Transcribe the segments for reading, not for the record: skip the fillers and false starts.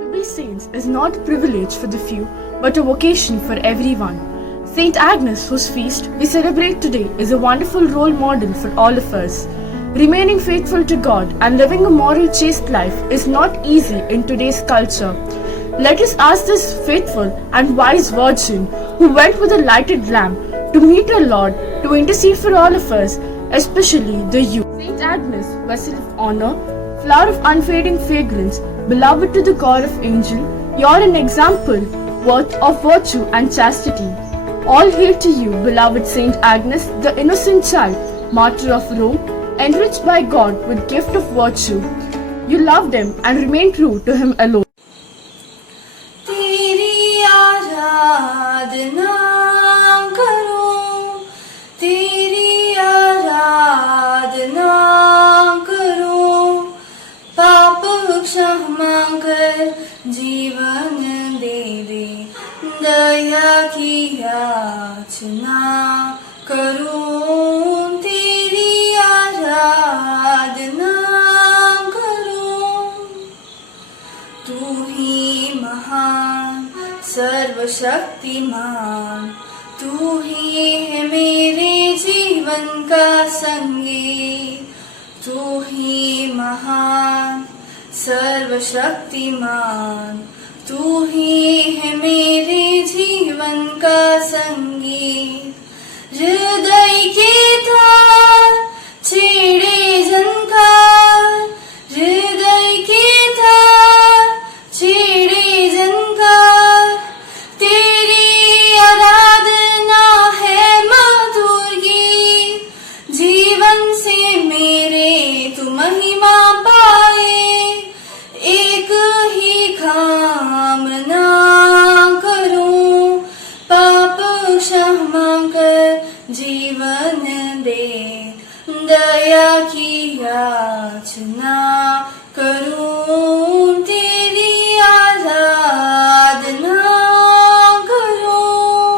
To be saints is not a privilege for the few, but a vocation for everyone. Saint Agnes, whose feast we celebrate today, is a wonderful role model for all of us. Remaining faithful to God and living a moral chaste life is not easy in today's culture. Let us ask this faithful and wise virgin who went with a lighted lamp to meet her Lord to intercede for all of us, especially the youth. Saint Agnes, vessel of honor, flower of unfading fragrance, beloved to the God of angels, you are an example of virtue and chastity. All hail to you, beloved Saint Agnes, the innocent child, martyr of Rome, enriched by God with gift of virtue. You loved him and remained true to him alone. तेरी आराधना करूं, तेरी आराधना करूं, पाप क्षमा कर जीवन दे दे, दया की याचना करूं, तेरी आराधना करूं। तू ही महान सर्वशक्तिमान, तू ही है मेरे जीवन का संगी, तू ही महान सर्वशक्तिमान, तू ही है मेरे जीवन का संगी। हृदय के तार छेड़े झनकार, हृदय के तार छेड़े झनकार, तेरी आराधना है मधुर गीत, जीवन से मेरे तू महिमा पाए, एक ही कामना करूं, पाप क्षमा कर जीवन दे, दया की याचना करूं, तेरी आराधना करूं।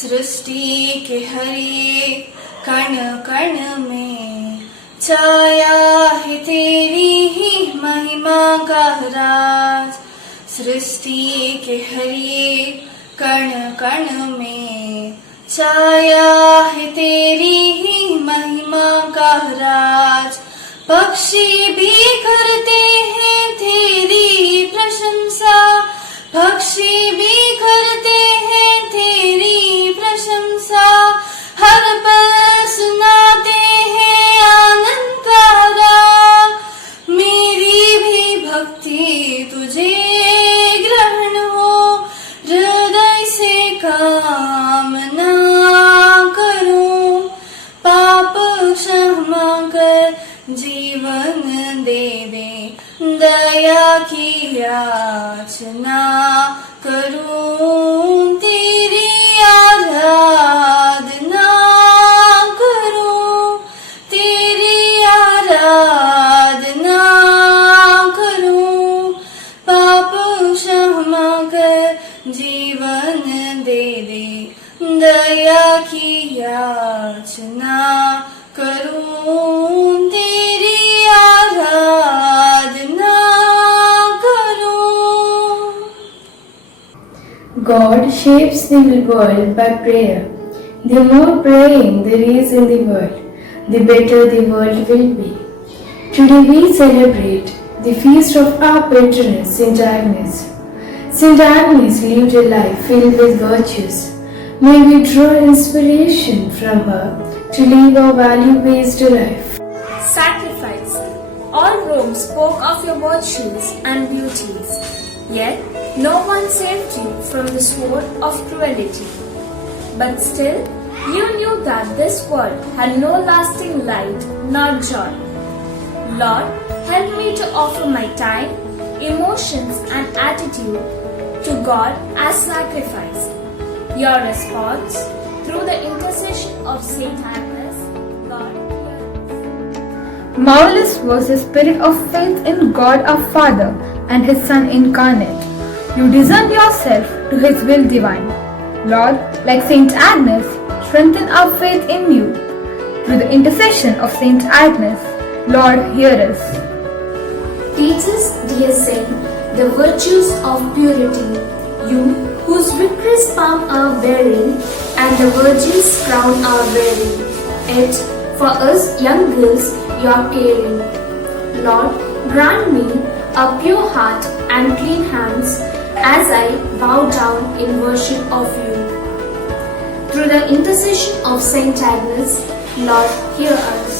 सृष्टि के हर एक कण कण में छाया है तेरी ही महिमा का राज, सृष्टि के हर एक कण कण में छाया है तेरी ही महिमा का राज। पक्षी भी करते हैं तेरी प्रशंसा, पक्षी भी करते हैं तेरी प्रशंसा, हर पल सुनाते हैं आनंद का राग, मेरी भी भक्ति तुझे ग्रहण हो, हृदय से कामना करूं, पाप क्षमा कर जीवन दे दे, दया की याचना करूं, तेरी आराधना करूं, तेरी आराधना करूं, पाप क्षमा कर जीवन दे दे, दया की याचना करूं, तेरी आराधना करूं। God shapes the world by prayer. The more praying there is in the world, the better the world will be. Today we celebrate the feast of our patroness, Saint Agnes. Saint Agnes lived a life filled with virtues. May we draw inspiration from her to live a value-based life. Sacrifice. All Rome spoke of your virtues and beauties, yet no one saved you from the sword of cruelty. But still, you knew that this world had no lasting light nor joy. Lord, help me to offer my time, emotions and attitude to God as sacrifice. Your response, through the intercession of Saint Agnes, God hears. Marvelous was the spirit of faith in God our Father and His Son incarnate. You discerned yourself to His will divine. Lord, like Saint Agnes, strengthen our faith in you. through the intercession of Saint Agnes, Lord, hear us. Teach us, dear Saint, the virtues of purity, you whose victory's palm are bearing and the Virgin's crown are wearing. Yet for us young girls you are caring. Lord, grant me a pure heart and clean hands as I bow down in worship of you. Through the intercession of Saint Agnes, Lord, hear us.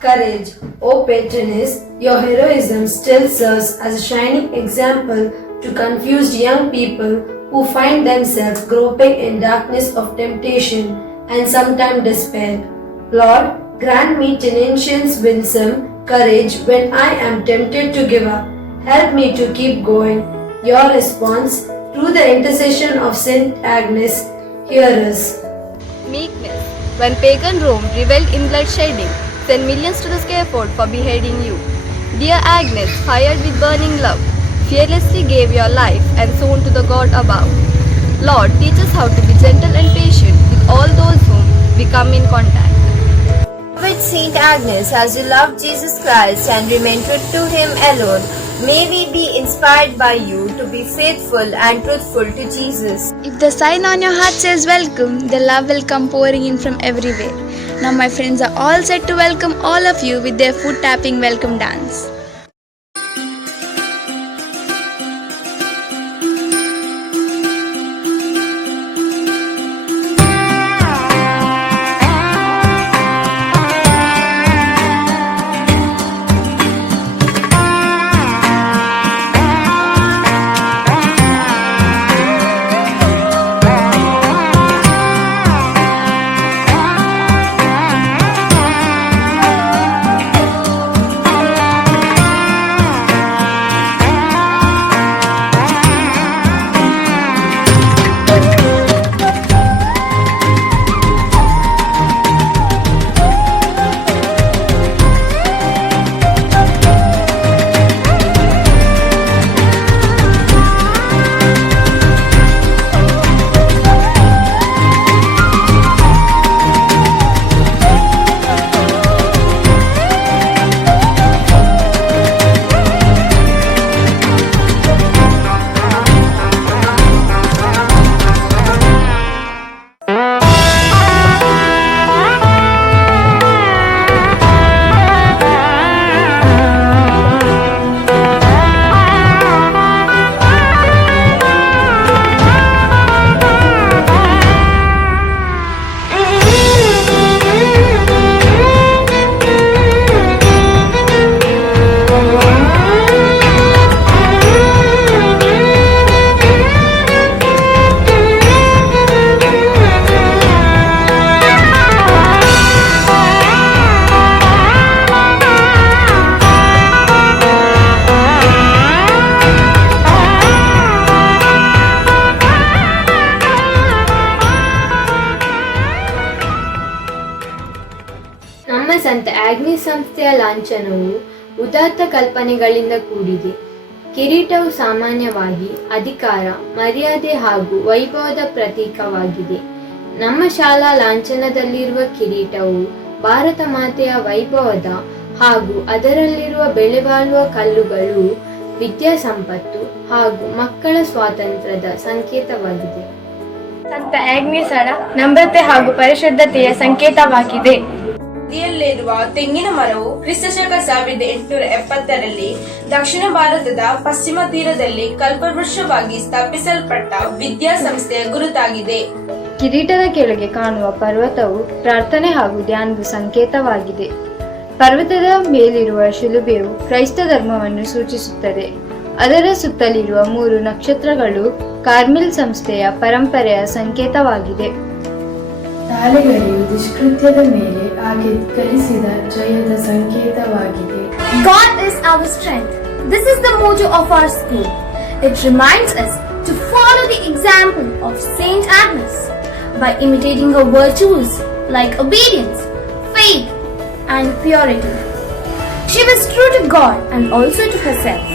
Courage, O patroness, your heroism still serves as a shining example to confused young people who find themselves groping in darkness of temptation and sometimes despair. Lord, grant me tenacious wisdom, courage when I am tempted to give up. Help me to keep going. Your response, through the intercession of Saint Agnes, hear us. Meekness. When pagan Rome revelled in bloodshedding, sent millions to the scaffold for beheading you. Dear Agnes, fired with burning love, fearlessly gave your life and sown to the God above. Lord, teach us how to be gentle and patient with all those whom we come in contact. With Saint Agnes, as you love Jesus Christ and remain true to Him alone, may we be inspired by you to be faithful and truthful to Jesus. If the sign on your heart says welcome, the love will come pouring in from everywhere. Now my friends are all set to welcome all of you with their foot tapping welcome dance. ನಮ್ಮ ಸಂತ Agnes ಸಂಸ್ಥೆಯ ಲಾಂಛನವು ಉದಾತ್ತ ಕಲ್ಪನೆಗಳಿಂದ ಕೂಡಿದೆ. ಕಿರೀಟವು ಸಾಮಾನ್ಯವಾಗಿ ಅಧಿಕಾರ, ಮರ್ಯಾದೆ ಹಾಗೂ ವೈಭವದ ಪ್ರತೀಕವಾಗಿದೆ. ನಮ್ಮ ಶಾಲಾ ಲಾಂಛನದಲ್ಲಿರುವ ಕಿರೀಟವು ಭಾರತ ಮಾತೆಯ ವೈಭವದ ಹಾಗೂ ಅದರಲ್ಲಿರುವ ಬೆಲೆಬಾಳುವ ಕಲ್ಲುಗಳು ವಿದ್ಯಾಸಂಪತ್ತು ಹಾಗೂ ಮಕ್ಕಳ ಸ್ವಾತಂತ್ರ್ಯದ ಸಂಕೇತವಾಗಿದೆ. ಸಂತ ಆಗ್ನೇಸ್ ಹಣ ನಮ್ರತೆ ಹಾಗೂ ಪರಿಶುದ್ಧತೆಯ ಸಂಕೇತವಾಗಿದೆ. ನದಿಯಲ್ಲಿರುವ ತೆಂಗಿನ ಮರವು ಕ್ರಿಸ್ತಶಕ 1870ರಲ್ಲಿ ದಕ್ಷಿಣ ಭಾರತದ ಪಶ್ಚಿಮ ತೀರದಲ್ಲಿ ಕಲ್ಪವೃಕ್ಷವಾಗಿ ಸ್ಥಾಪಿಸಲ್ಪಟ್ಟ ವಿದ್ಯಾಸಂಸ್ಥೆಯ ಗುರುತಾಗಿದೆ. ಕಿರೀಟದ ಕೆಳಗೆ ಕಾಣುವ ಪರ್ವತವು ಪ್ರಾರ್ಥನೆ ಹಾಗೂ ಧ್ಯಾನದ ಸಂಕೇತವಾಗಿದೆ. ಪರ್ವತದ ಮೇಲಿರುವ ಶಿಲುಬೆಯು ಕ್ರೈಸ್ತ ಧರ್ಮವನ್ನು ಸೂಚಿಸುತ್ತದೆ. ಅದರ ಸುತ್ತಲಿರುವ 3 ನಕ್ಷತ್ರಗಳು ಕಾರ್ಮಿಲ್ ಸಂಸ್ಥೆಯ ಪರಂಪರೆಯ ಸಂಕೇತವಾಗಿದೆ. ತಾಳೆಗಳೆಯು ದುಷ್ಕೃತ್ಯದ ಮೇಲೆ ಆಕೆ ಕಲಿಸಿದ ಜಯದ ಸಂಕೇತವಾಗಿದೆ. God is our strength. This is the motto of our school. It reminds us to follow the example of Saint Agnes by imitating her virtues like obedience, faith, and purity. She was true to God and also to herself.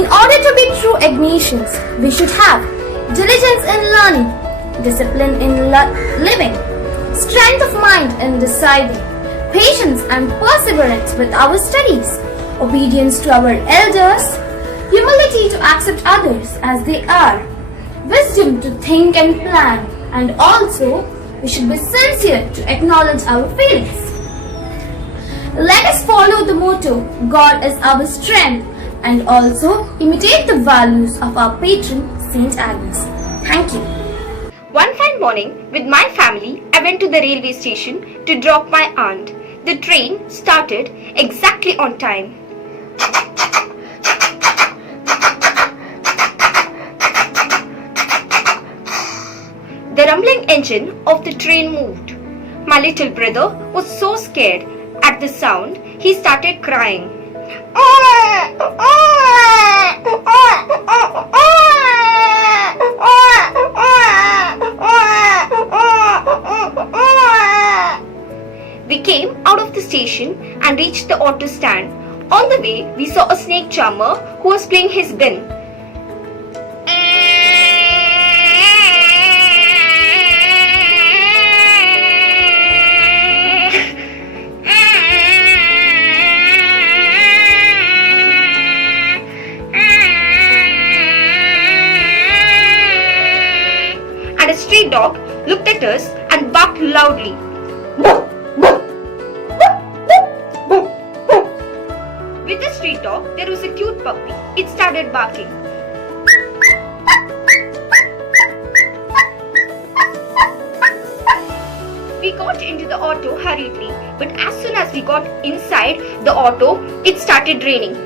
In order to be true Agnesians, we should have diligence in learning, discipline in living, strength of mind in deciding, patience and perseverance with our studies, obedience to our elders, humility to accept others as they are, wisdom to think and plan, and also we should be sincere to acknowledge our feelings. Let us follow the motto, God is our strength, and also imitate the values of our patron, Saint Agnes. Thank you. One fine morning, with my family, I went to the railway station to drop my aunt. The train started exactly on time. The rumbling engine of the train moved. My little brother was so scared at the sound, he started crying. We came out of the station and reached the auto stand. On the way, we saw a snake charmer who was playing his gun. And a stray dog looked at us and barked loudly. With the street dog, there was a cute puppy. It started barking. We got into the auto hurriedly, but as soon as we got inside the auto, it started raining.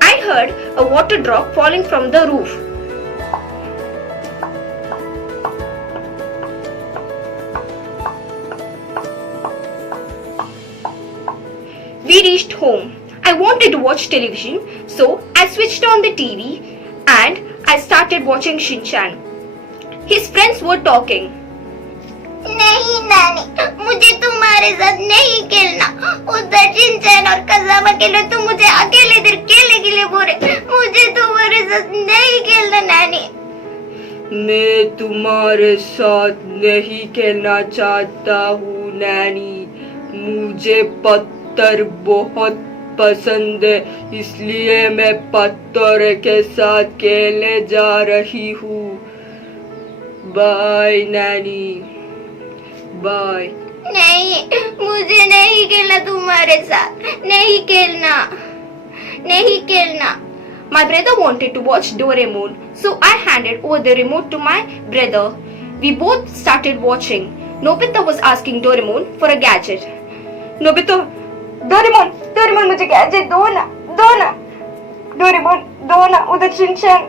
I heard a water drop falling from the roof. We reached home. I wanted to watch television, so I switched on the TV and I started watching Shin Chan. His friends were talking. नहीं नानी, मुझे तुम्हारे साथ नहीं खेलना। उधर Shin चैन और Kazama खेलो, तुम मुझे अकेले इधर खेलने के लिए बोले। मुझे तुम्हारे साथ नहीं खेलना नानी। मैं तुम्हारे साथ नहीं खेलना चाहता हूँ नैनी। मुझे पत्थर बहुत पसंद है, इसलिए मैं पत्थर के साथ खेलने जा रही हूँ। Bye nanny, bye. नहीं, मुझे नहीं खेलना तुम्हारे साथ। नहीं खेलना, नहीं खेलना। My brother wanted to watch Doraemon, so I handed over the remote to my brother. We both started watching. Nobita was asking Doraemon for a gadget. Nobita, Doraemon, Doraemon मुझे gadget दो ना, दो ना। Doraemon, दो ना, उधर Shinchan,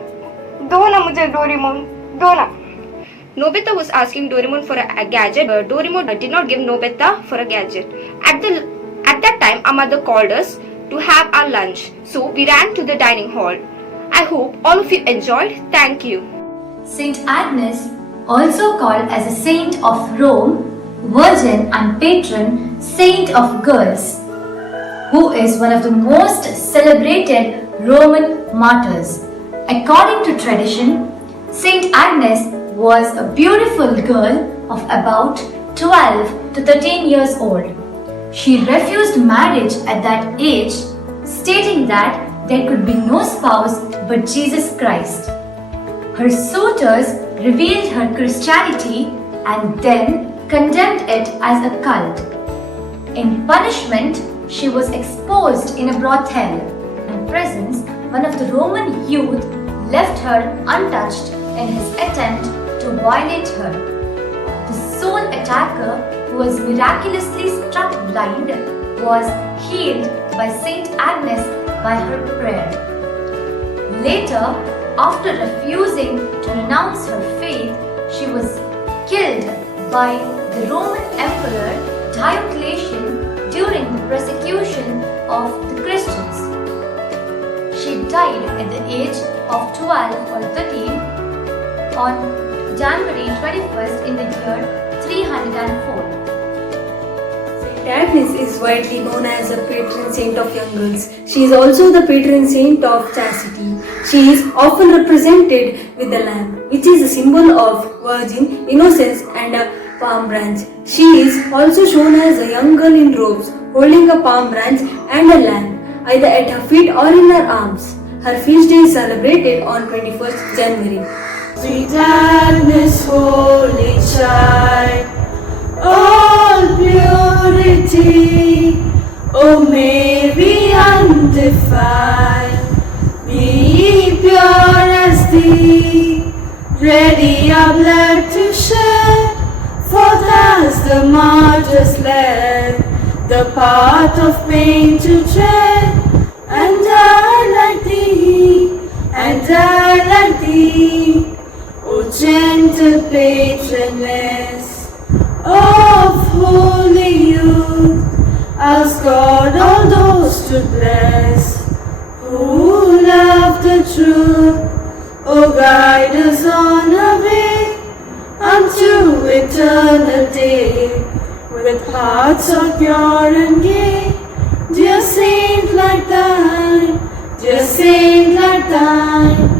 दो ना मुझे Doraemon, दो ना। Nobita was asking Doraemon for a gadget. Doraemon did not give Nobita for a gadget. At that time, our mother called us to have our lunch, so we ran to the dining hall. I hope all of you enjoyed. Thank you. Saint Agnes, also called as a saint of Rome, virgin and patron saint of girls, who is one of the most celebrated Roman martyrs. According to tradition, Saint Agnes was a beautiful girl of about 12 to 13 years old. She refused marriage at that age, stating that there could be no spouse but Jesus Christ. Her suitors revealed her Christianity and then condemned it as a cult. In punishment, she was exposed in a brothel. In presence, one of the Roman youth left her untouched in his attempt to violate her. The sole attacker, who was miraculously struck blind, was healed by Saint Agnes by her prayer. Later, after refusing to renounce her faith, she was killed by the Roman Emperor Diocletian during the persecution of the Christians. She died at the age of 12 or 13 on January 21st in the year 304. Saint Agnes is widely known as the patron saint of young girls. She is also the patron saint of chastity. She is often represented with the lamb, which is a symbol of virgin innocence and a palm branch. She is also shown as a young girl in robes, holding a palm branch and a lamb, either at her feet or in her arms. Her feast day is celebrated on 21st January. Sweet Agnes, holy child, all purity, O Mary undefiled, be pure as thee, ready our blood to shed, for thus the martyrs led, the path of pain to tread, and die like thee, and die like thee, O gentle patroness of holy youth, ask God all those to bless who love the truth. O guide us on our way unto eternal day, with hearts so pure and gay. Dear saint like thine, dear saint like thine,